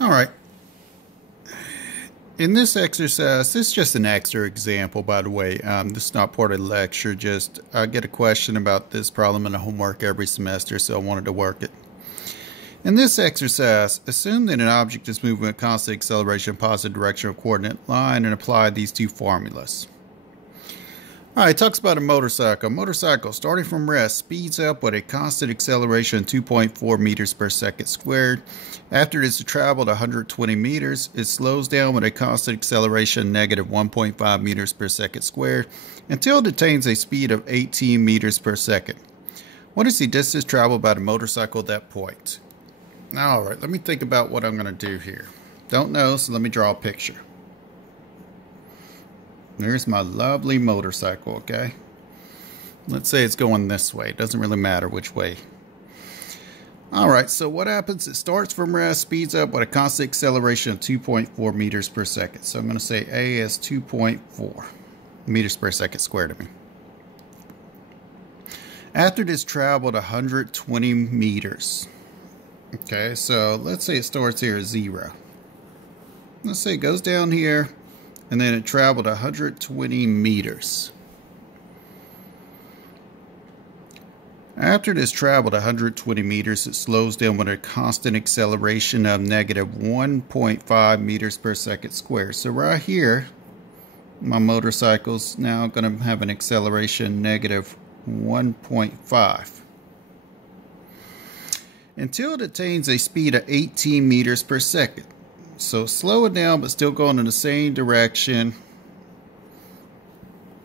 All right. In this exercise, this is just an extra example, by the way. This is not part of the lecture. Just I get a question about this problem in the homework every semester, so I wanted to work it. In this exercise, assume that an object is moving with constant acceleration, positive directional coordinate line, and apply these two formulas. All right, it talks about a motorcycle. Motorcycle, starting from rest, speeds up with a constant acceleration of 2.4 meters per second squared. After it has traveled 120 meters, it slows down with a constant acceleration negative 1.5 meters per second squared until it attains a speed of 18 meters per second. What is the distance traveled by the motorcycle at that point? All right, let me think about what I'm going to do here. Don't know, so let me draw a picture. There's my lovely motorcycle, okay? Let's say it's going this way. It doesn't really matter which way. All right, so what happens? It starts from rest, speeds up with a constant acceleration of 2.4 meters per second. So I'm going to say A is 2.4 meters per second squared, I mean. After this traveled 120 meters. Okay, so let's say it starts here at 0. Let's say it goes down here, and then it traveled 120 meters. After it has traveled 120 meters, it slows down with a constant acceleration of negative 1.5 meters per second squared. So right here, my motorcycle's now going to have an acceleration negative 1.5. Until it attains a speed of 18 meters per second. So slow it down, but still going in the same direction.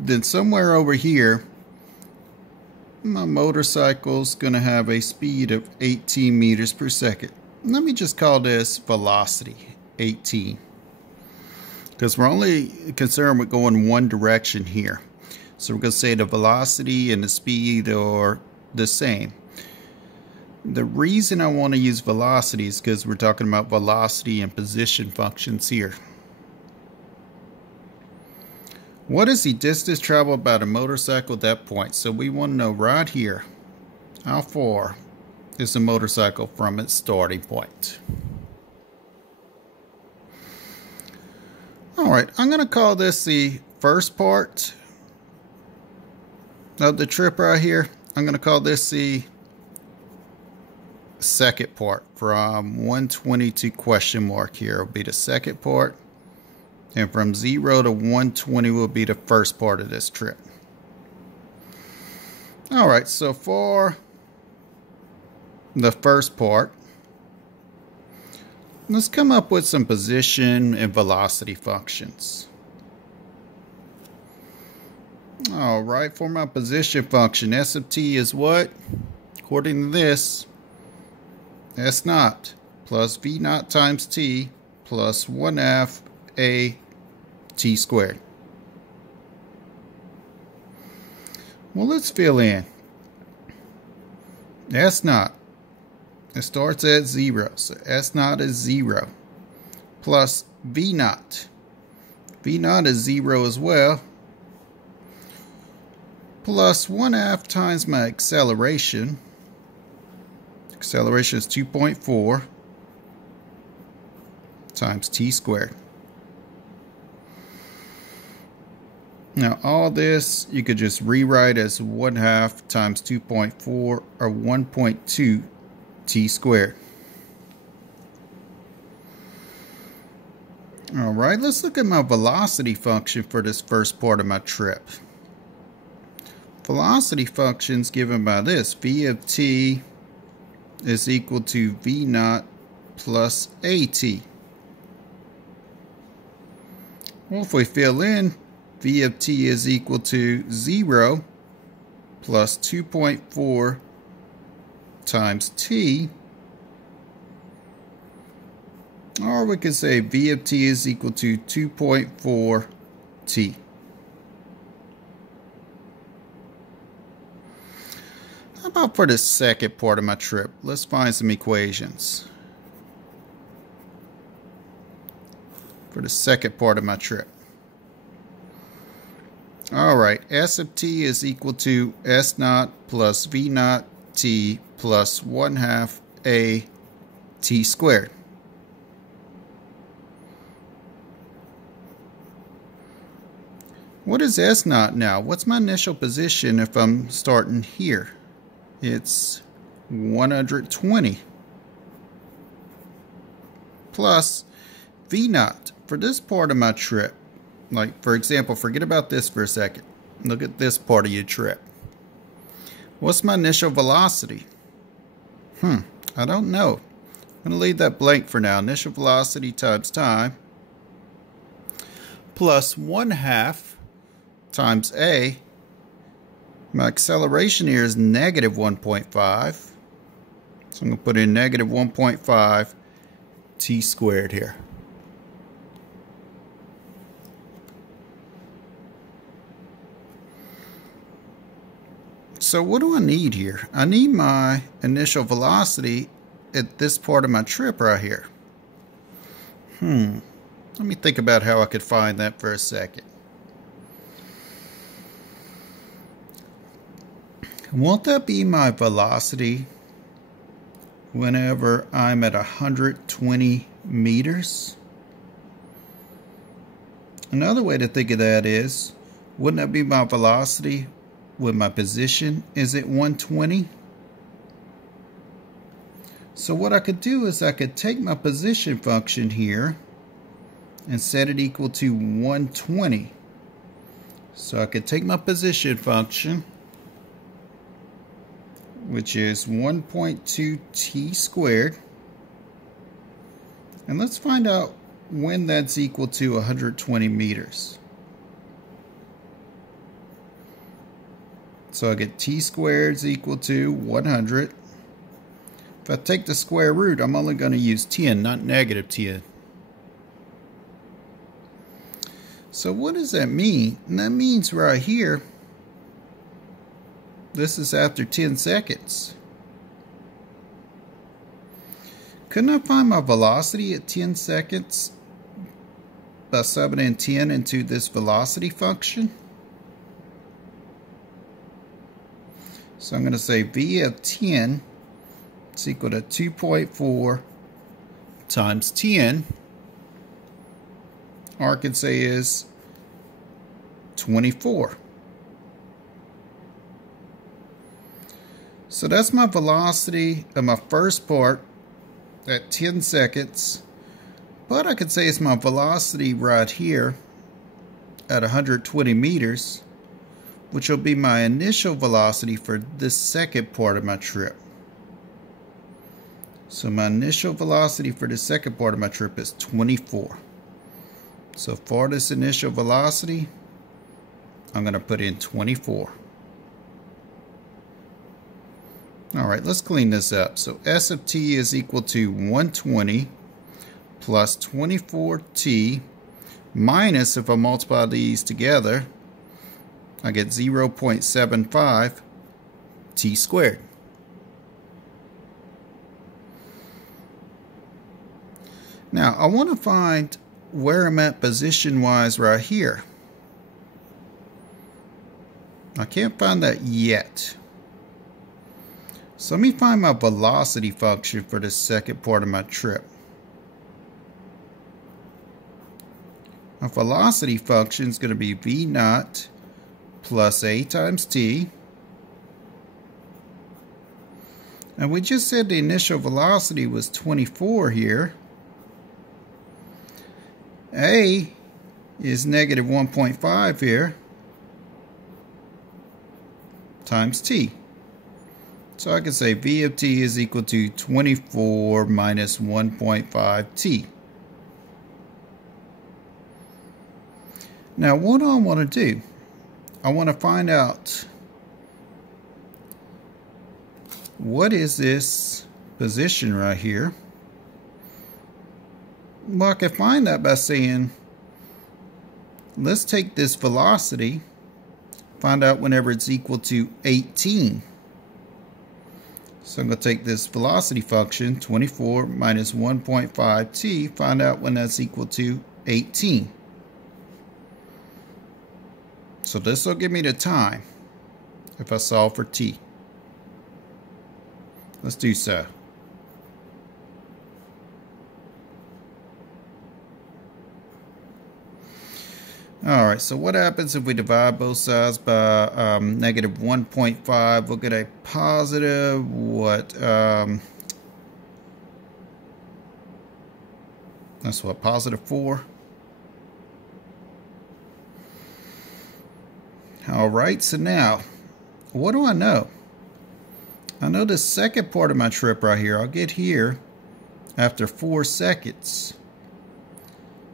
Then somewhere over here, my motorcycle's going to have a speed of 18 meters per second. Let me just call this velocity, 18. Because we're only concerned with going one direction here. So we're going to say the velocity and the speed are the same. The reason I want to use velocity is because we're talking about velocity and position functions here. What is the distance traveled by the motorcycle at that point? So we want to know right here, how far is the motorcycle from its starting point? All right, I'm going to call this the first part of the trip right here. I'm going to call this the second part from 120 to question mark here will be the second part, and from 0 to 120 will be the first part of this trip. All right, so for the first part, let's come up with some position and velocity functions. All right, for my position function, S of t is what? According to this, S naught plus V naught times T plus 1/2 A T squared. Well, let's fill in. S naught, it starts at 0, so S naught is 0 plus V naught. V naught is 0 as well, plus 1/2 times my acceleration. Acceleration is 2.4 times t squared. Now all this you could just rewrite as 1/2 times 2.4 or 1.2 t squared. All right, let's look at my velocity function for this first part of my trip. Velocity function is given by this. V of t is equal to V naught plus AT. Well, if we fill in, V of t is equal to 0 plus 2.4 times t. Or we could say V of t is equal to 2.4 t. How about for the second part of my trip? Let's find some equations. For the second part of my trip. Alright, S of t is equal to S naught plus V naught t plus 1/2 A t squared. What is S naught now? What's my initial position if I'm starting here? It's 120 plus V naught for this part of my trip. Like, for example, forget about this for a second. Look at this part of your trip. What's my initial velocity? I don't know. I'm going to leave that blank for now. Initial velocity times time plus 1/2 times A. My acceleration here is negative 1.5. So I'm going to put in negative 1.5 t squared here. So what do I need here? I need my initial velocity at this part of my trip right here. Let me think about how I could find that for a second. Won't that be my velocity whenever I'm at 120 meters? Another way to think of that is, wouldn't that be my velocity when my position is at 120? So what I could do is I could take my position function here and set it equal to 120. So I could take my position function, which is 1.2 t squared, and let's find out when that's equal to 120 meters. So I get t squared is equal to 100. If I take the square root, I'm only going to use 10, not negative 10. So what does that mean? And that means right here, this is after 10 seconds. Couldn't I find my velocity at 10 seconds by subbing in 10 into this velocity function? So I'm going to say V of 10 is equal to 2.4 times 10. Or I could say is 24. So that's my velocity of my first part at 10 seconds. But I could say it's my velocity right here at 120 meters, which will be my initial velocity for this second part of my trip. So my initial velocity for the second part of my trip is 24. So for this initial velocity, I'm going to put in 24. Alright, let's clean this up. So S of t is equal to 120 plus 24t minus, if I multiply these together, I get 0.75 t squared. Now, I want to find where I'm at position-wise right here. I can't find that yet. So let me find my velocity function for the second part of my trip. My velocity function is going to be V naught plus A times t. And we just said the initial velocity was 24 here. A is negative 1.5 here times t. So I can say V of t is equal to 24 minus 1.5 t. Now what do I want to do? I want to find out what is this position right here. Well, I can find that by saying, let's take this velocity, find out whenever it's equal to 18. So I'm going to take this velocity function, 24 minus 1.5 t, find out when that's equal to 18. So this will give me the time if I solve for t. Let's do so. Alright, so what happens if we divide both sides by negative 1.5? We'll get a positive, that's what, positive 4? Alright, so now, what do I know? I know the second part of my trip right here. I'll get here after 4 seconds.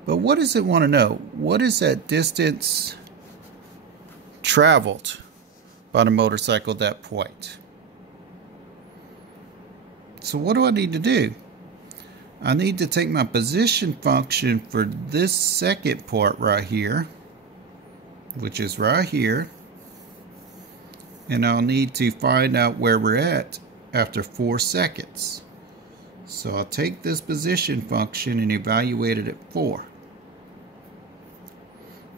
But what does it want to know? What is that distance traveled by the motorcycle at that point? So what do I need to do? I need to take my position function for this second part right here, which is right here, and I'll need to find out where we're at after 4 seconds. So I'll take this position function and evaluate it at 4.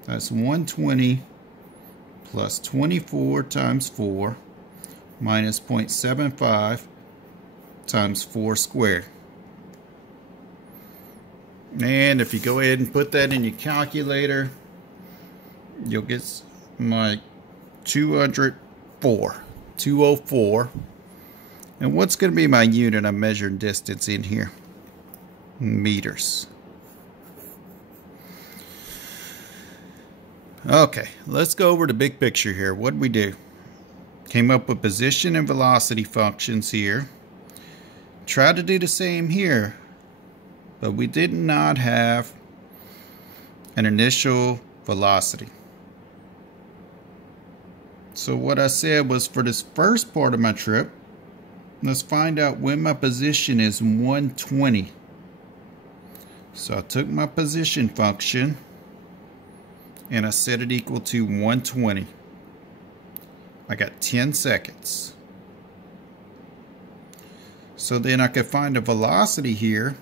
That's 120 plus 24 times 4 minus 0.75 times 4 squared. And if you go ahead and put that in your calculator, you'll get my 204. And what's going to be my unit I'm measuring distance in here? Meters. Okay, let's go over the big picture here. What did we do? Came up with position and velocity functions here. Tried to do the same here, but we did not have an initial velocity. So what I said was, for this first part of my trip, let's find out when my position is 120. So I took my position function and I set it equal to 120. I got 10 seconds. So then I could find a velocity here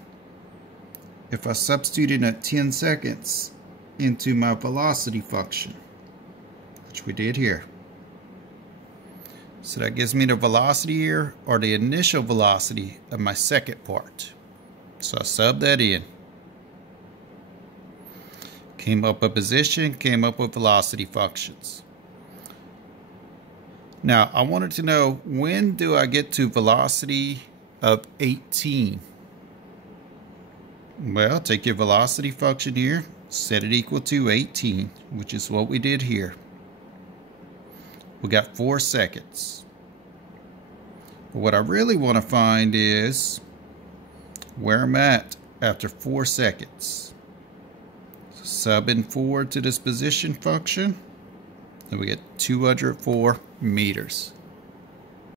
if I substituted that 10 seconds into my velocity function, which we did here. So that gives me the velocity here, or the initial velocity of my second part. So I sub that in. Came up with position, came up with velocity functions. Now I wanted to know, when do I get to velocity of 18? Well, take your velocity function here, set it equal to 18, which is what we did here. We got 4 seconds. But what I really want to find is where I'm at after 4 seconds. So sub in 4 to this position function, and we get 204 meters.